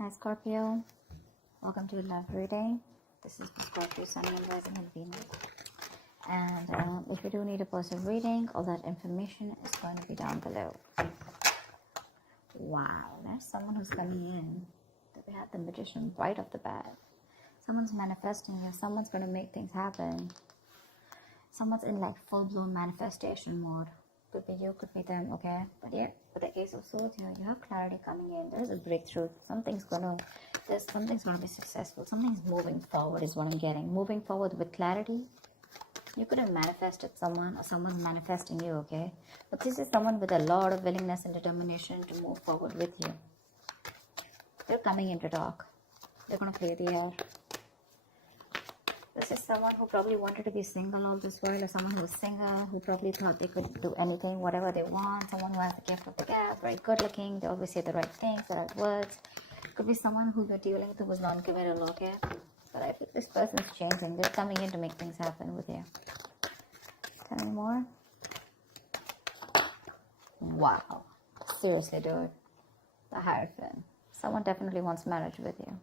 Hi Scorpio, welcome to love reading. This is Scorpio, Sun, and Rising in Venus. And if you do need a personal reading, all that information is going to be down below. Wow, there's someone who's coming in. We had the Magician right off the bat. Someone's manifesting here. Someone's going to make things happen. Someone's in like full-blown manifestation mode. Could be you, could be them, okay? But yeah, with the Ace of Swords here, you have clarity coming in. There's a breakthrough. Something's gonna be successful. Something's moving forward is what I'm getting. Moving forward with clarity. You could have manifested someone, or someone's manifesting you, okay? But this is someone with a lot of willingness and determination to move forward with you. They're coming in to talk. They're gonna play the air. This is someone who probably wanted to be single all this while, or someone who was single, who probably thought they could do anything, whatever they want. Someone who has the gift of the gab, very good looking. They always say the right things, the right words. Could be someone who you're dealing with who was non-committal, okay? But I think this person's changing. They're coming in to make things happen with you. Tell me more. Wow. Seriously, dude. The Hierophant. Someone definitely wants marriage with you.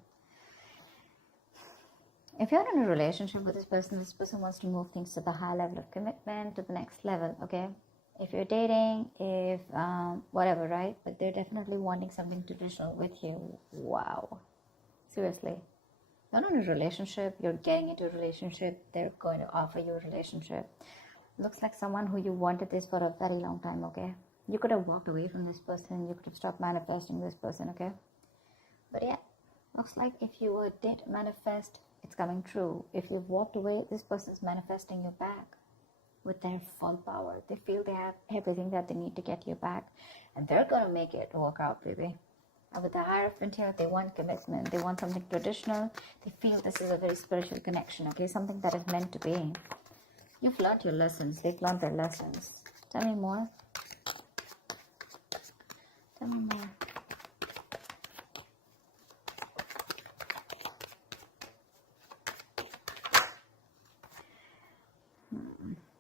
If you're in a relationship with this person wants to move things to the high level of commitment, to the next level, okay? If you're dating, whatever, right? But they're definitely wanting something traditional with you. Wow. Seriously. You're not in a relationship, you're getting into a relationship, they're going to offer you a relationship. Looks like someone who you wanted this for a very long time, okay? You could have walked away from this person, you could have stopped manifesting this person, okay? But yeah, looks like if you did manifest, it's coming true. If you've walked away, this person's manifesting you back with their full power. They feel they have everything that they need to get you back, and they're going to make it work out, baby. And with the Hierophant here, they want commitment. They want something traditional. They feel this is a very spiritual connection, okay? Something that is meant to be. You've learned your lessons. They've learned their lessons. Tell me more. Tell me more.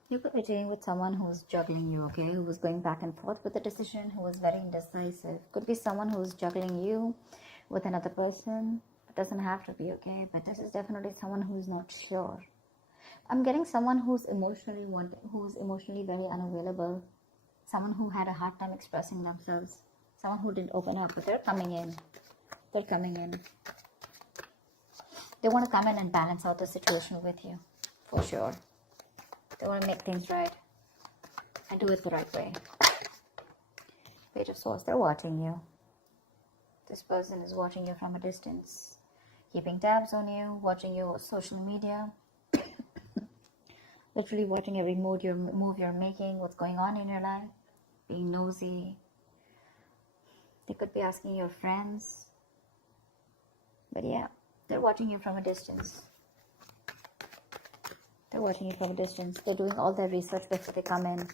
You could be dealing with someone who's juggling you, okay? Who was going back and forth with the decision, who was very indecisive. Could be someone who's juggling you with another person. It doesn't have to be, okay? But this is definitely someone who's not sure. I'm getting someone who's emotionally very unavailable. Someone who had a hard time expressing themselves. Someone who didn't open up, but they're coming in. They're coming in. They want to come in and balance out the situation with you, for sure. They want to make things right and do it the right way. Page of Swords, they're watching you. This person is watching you from a distance, keeping tabs on you, watching your social media, literally watching every move you're making, what's going on in your life, being nosy. They could be asking your friends. But yeah, they're watching you from a distance. They're watching you from a distance. They're doing all their research before they come in.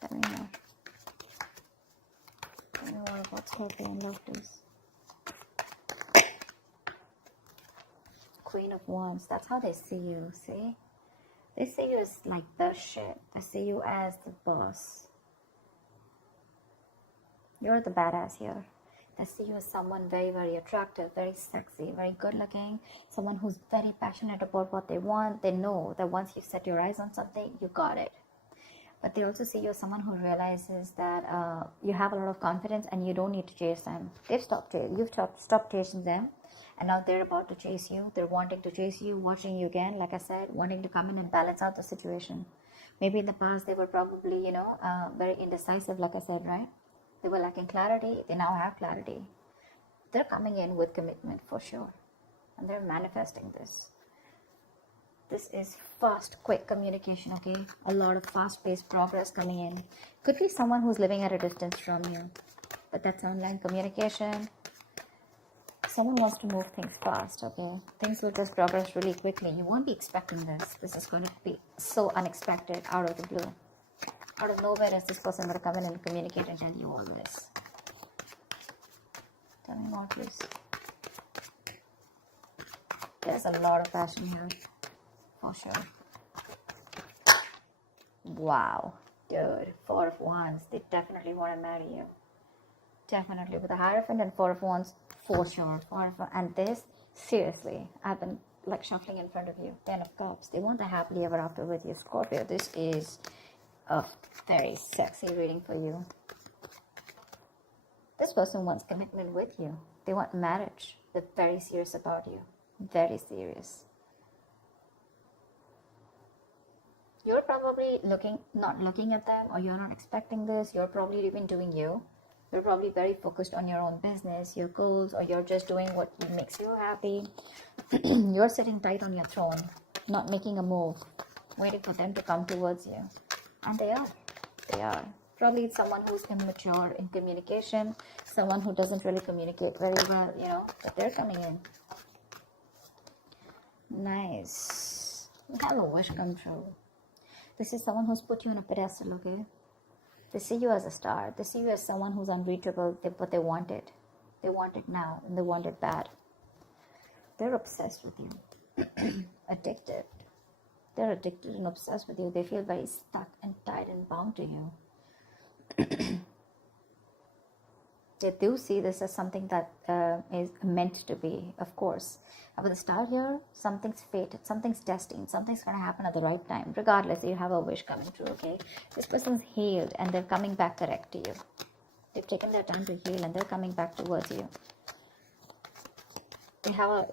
Tell me more. Tell me more about Scorpio and love, please. Queen of Wands. That's how they see you, see? They see you as like the shit. They see you as the boss. You're the badass here. They see you as someone very, very attractive, very sexy, very good looking, someone who's very passionate about what they want. They know that once you set your eyes on something, you got it. But they also see you as someone who realizes that you have a lot of confidence and you don't need to chase them. You've stopped chasing them, and now they're about to chase you. They're wanting to chase you, watching you again, like I said, wanting to come in and balance out the situation. Maybe in the past they were probably, very indecisive, like I said, right? They were lacking clarity. They now have clarity. They're coming in with commitment for sure. And they're manifesting this. This is fast, quick communication, okay? A lot of fast-paced progress coming in. Could be someone who's living at a distance from you. But that's online communication. Someone wants to move things fast, okay? Things will just progress really quickly. You won't be expecting this. This is going to be so unexpected, out of the blue. Out of nowhere is this person going to come in and communicate and tell you all this. Tell me more, please. There's a lot of passion here, for sure. Wow, dude, 4 of Wands. They definitely want to marry you. Definitely. With the Hierophant and Four of Wands, for sure. And this, seriously, I've been like shuffling in front of you. 10 of Cups. They want the happily ever after with you, Scorpio. This is a very sexy reading for you. This person wants commitment with you. They want marriage. They're very serious about you. Very serious. You're probably not looking at them, or you're not expecting this. You're probably even doing you. You're probably very focused on your own business, your goals, or you're just doing what makes you happy. You're sitting tight on your throne, not making a move, waiting for them to come towards you. And they are. They are. Probably it's someone who's immature in communication, someone who doesn't really communicate very well, you know, but they're coming in. Nice. You have a wish come true. This is someone who's put you on a pedestal, okay? They see you as a star. They see you as someone who's unreachable, but they want it. They want it now, and they want it bad. They're obsessed with you. Addicted. They're addicted and obsessed with you. They feel very stuck and tied and bound to you. They do see this as something that is meant to be, of course. With the star here, something's fated, something's destined, something's going to happen at the right time. Regardless, you have a wish coming true, okay? This person's healed and they're coming back correct to you. They've taken their time to heal and they're coming back towards you.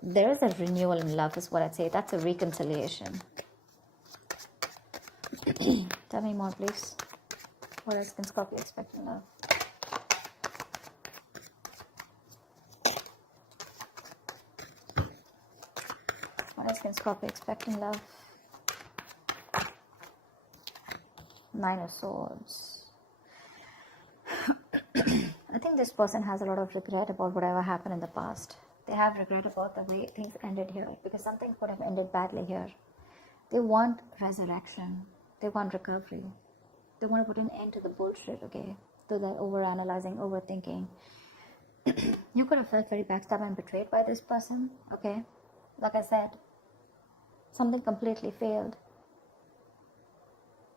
There is a renewal in love, is what I'd say. That's a reconciliation. Tell me more, please. What else can Scorpio expect in love? What else can Scorpio expect in love? 9 of Swords. I think this person has a lot of regret about whatever happened in the past. They have regret about the way things ended here, because something could have ended badly here. They want resurrection. They want recovery. They want to put an end to the bullshit, okay? To that overanalyzing, overthinking. You could have felt very backstabbed and betrayed by this person, okay? Like I said, something completely failed.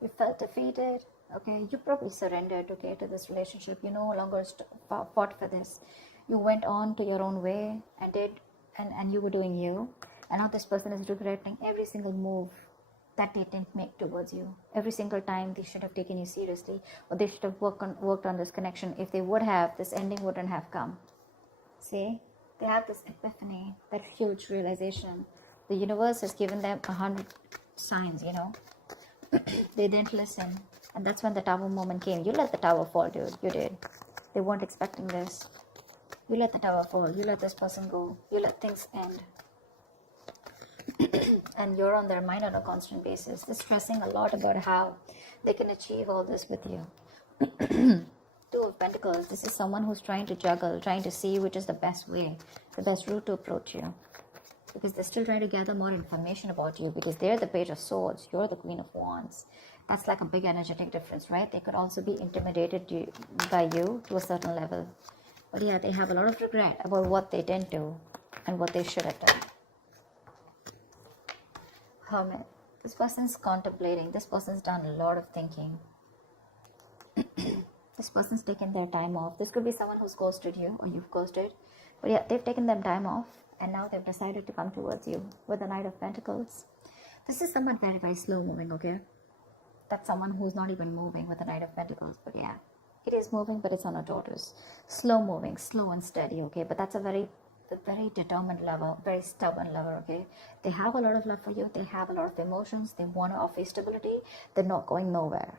You felt defeated, okay? You probably surrendered, okay, to this relationship. You no longer fought for this. You went on to your own way and you were doing you. And now this person is regretting every single move that they didn't make towards you. Every single time they should have taken you seriously, or they should have worked on this connection. If they would have, this ending wouldn't have come. See? They have this epiphany, that huge realization. The universe has given them 100 signs, you know. They didn't listen. And that's when the tower moment came. You let the tower fall, dude. You did. They weren't expecting this. You let the tower fall. You let this person go. You let things end. And you're on their mind on a constant basis. They're stressing a lot about how they can achieve all this with you. 2 of Pentacles. This is someone who's trying to juggle, trying to see which is the best way, the best route to approach you. Because they're still trying to gather more information about you, because they're the Page of Swords. You're the Queen of Wands. That's like a big energetic difference, right? They could also be intimidated by you to a certain level. But yeah, they have a lot of regret about what they didn't do and what they should have done. Hermit. This person's contemplating. This person's done a lot of thinking. This person's taken their time off. This could be someone who's ghosted you, or you've ghosted. But yeah, they've taken them time off, and now they've decided to come towards you with the Knight of Pentacles. This is someone very, very slow moving, okay? That's someone who's not even moving with the Knight of Pentacles. But yeah, it is moving, but it's on a Taurus. Slow moving, slow and steady, okay? But that's a very determined lover, very stubborn lover, okay? They have a lot of love for you. They have a lot of emotions. They want to offer you stability. They're not going nowhere.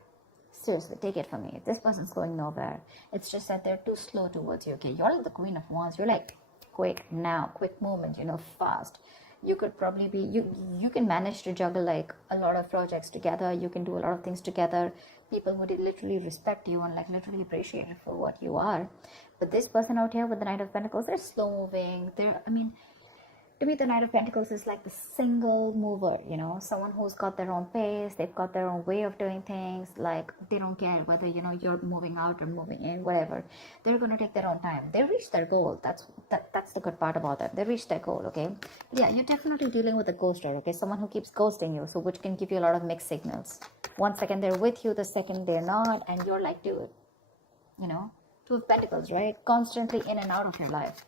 Seriously, take it from me. This person's going nowhere. It's just that they're too slow towards you, okay? You're like the Queen of Wands. You're like quick now, quick movement, you know, fast. You could probably be, you can manage to juggle like a lot of projects together. You can do a lot of things together. People would literally respect you and like literally appreciate you for what you are. But this person out here with the Knight of Pentacles, they're slow moving. To me, the Knight of Pentacles is like the single mover, you know, someone who's got their own pace. They've got their own way of doing things. Like, they don't care whether, you know, you're moving out or moving in, whatever. They're going to take their own time. They reach their goal. That's the good part about them. They reach their goal, okay? Yeah, you're definitely dealing with a ghoster, okay? Someone who keeps ghosting you, so which can give you a lot of mixed signals. 1 second they're with you, the second they're not, and you're like, dude, you know, Two of Pentacles, right? Constantly in and out of your life.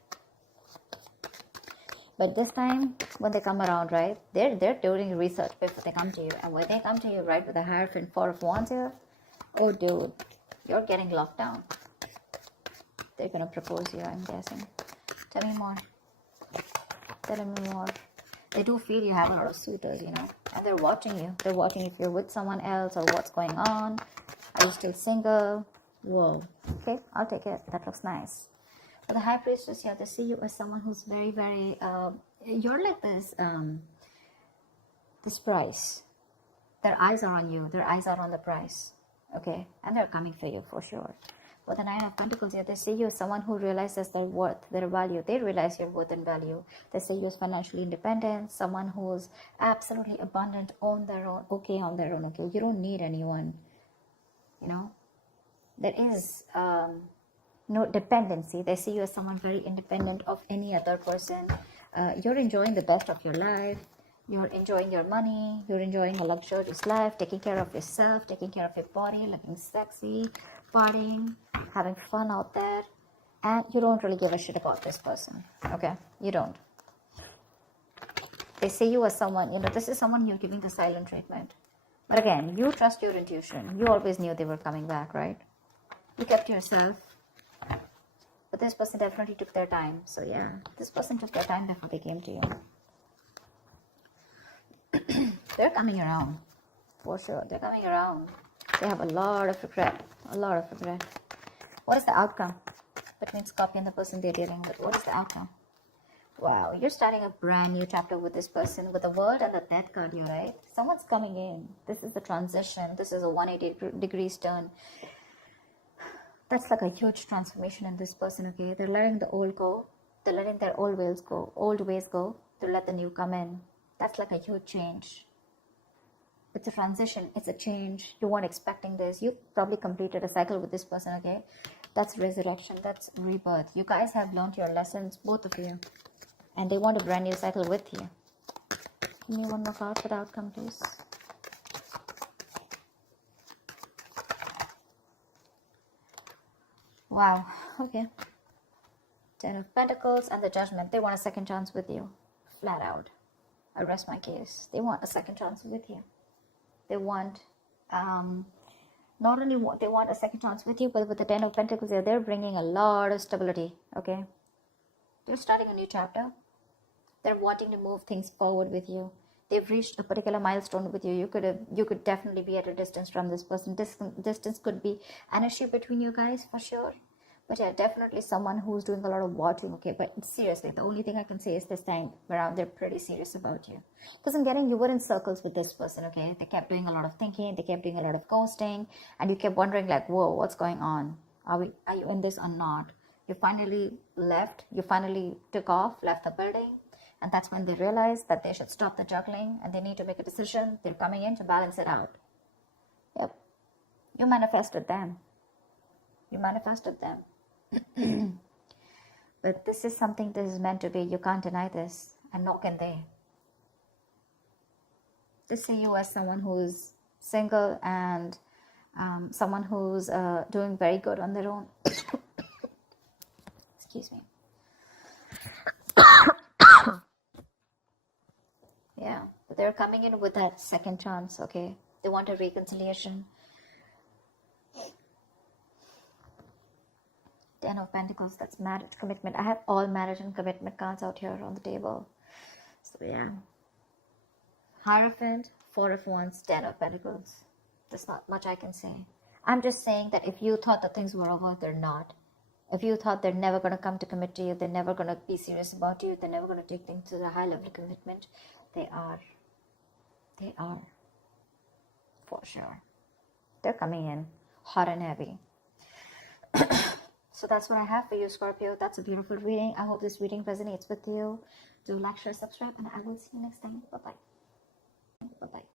But this time, when they come around, right, they're doing research before they come to you. And when they come to you, right, with the Hierophant, Four of Wands here, oh, dude, you're getting locked down. They're going to propose you, I'm guessing. Tell me more. Tell me more. They do feel you have a lot of suitors, you know, and they're watching you. They're watching if you're with someone else or what's going on. Are you still single? Whoa. Okay, I'll take it. That looks nice. For the High Priestess here, they see you as someone who's very, very, you're like this prize. Their eyes are on you. Their eyes are on the prize. Okay, and they're coming for you for sure. For the Nine of Pentacles here, they see you as someone who realizes their worth, their value. They realize your worth and value. They see you as financially independent, someone who's absolutely abundant on their own, okay, on their own, okay. You don't need anyone, you know. There is no dependency. They see you as someone very independent of any other person. You're enjoying the best of your life. You're enjoying your money. You're enjoying a luxurious life, taking care of yourself, taking care of your body, looking sexy, partying, having fun out there. And you don't really give a shit about this person. Okay? You don't. They see you as someone, you know, this is someone you're giving the silent treatment. But again, you trust your intuition. You always knew they were coming back, right? You kept yourself. But this person definitely took their time. So yeah, this person took their time before they came to you. They're coming around. For sure, they're coming around. They have a lot of regret. A lot of regret. What is the outcome between Scorpio and the person they're dealing with? What is the outcome? Wow, you're starting a brand new chapter with this person. With the World and the Death card here, right? Someone's coming in. This is the transition. This is a 180 degrees turn. That's like a huge transformation in this person, okay? They're letting the old go. They're letting their old ways go to let the new come in. That's like a huge change. It's a transition. It's a change. You weren't expecting this. You probably completed a cycle with this person, okay? That's resurrection. That's rebirth. You guys have learned your lessons, both of you. And they want a brand new cycle with you. Give me one more card for the outcome, please. Wow. Okay. Ten of Pentacles and the Judgment. They want a second chance with you. Flat out. I rest my case. They want a second chance with you. They want, not only they want a second chance with you, but with the Ten of Pentacles here, they're bringing a lot of stability, okay? They're starting a new chapter. They're wanting to move things forward with you. They've reached a particular milestone with you. You could definitely be at a distance from this person. Distance could be an issue between you guys for sure. But yeah, definitely someone who's doing a lot of watching, okay? But seriously, the only thing I can say is this time around, they're pretty serious about you. Because I'm getting you were in circles with this person, okay? They kept doing a lot of thinking. They kept doing a lot of ghosting. And you kept wondering like, whoa, what's going on? Are you in this or not? You finally left. You finally took off, left the building. And that's when they realized that they should stop the juggling and they need to make a decision. They're coming in to balance it out. Yep. You manifested them. You manifested them. But this is something that is meant to be. You can't deny this. And nor can they. They see you as someone who's single and someone who's doing very good on their own. Excuse me. Yeah, but they're coming in with that second chance, okay? They want a reconciliation. Ten of Pentacles, that's marriage, commitment. I have all marriage and commitment cards out here on the table. So yeah. Hierophant, Four of Wands, Ten of Pentacles. There's not much I can say. I'm just saying that if you thought that things were over, they're not. If you thought they're never going to come to commit to you, they're never going to be serious about you, they're never going to take things to the high level of commitment, they are. They are. For sure. They're coming in hot and heavy. So that's what I have for you, Scorpio. That's a beautiful reading. I hope this reading resonates with you. Do like, share, subscribe, and I will see you next time. Bye-bye. Bye-bye.